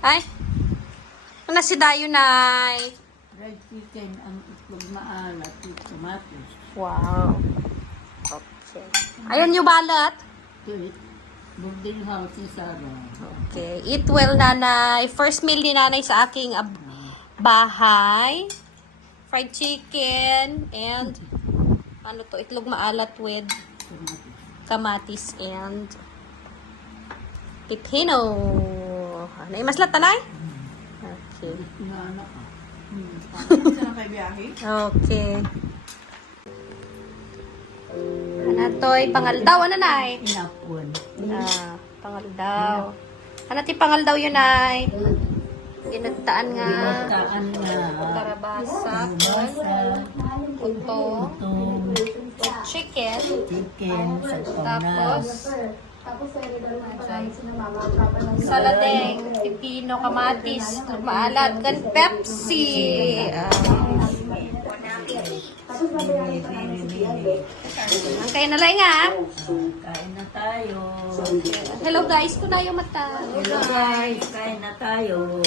Ay, ano si Dayo, Nay? Fried chicken, ang itlog maalat, with tomato. Wow. Okay. Ayun yung balat. Ito, boarding house si Sarah. Okay. Eat well, Nanay. First meal ni Nanay sa aking bahay. Fried chicken and ano to, itlog maalat with kamatis and pipino. Ano yung maslat, Nanay? Okay. Inaanak ka. Isa na kayo biyahe? Okay. Ano to'y pangaldaw, ano, Nay? Inapon. Pangaldaw. Ano ti pangaldaw yun, Nay? Ginagtaan nga. Ginagtaan nga. Karabasa. Uto. Itong Chicken. chicken sa Tapos, Tapos sinamama saladeng, pipino, kamatis, maalat, kan Pepsi. Ang kayo nalay nga. Kain na tayo. Hello guys, kunayo mata. Hello guys, kain na tayo.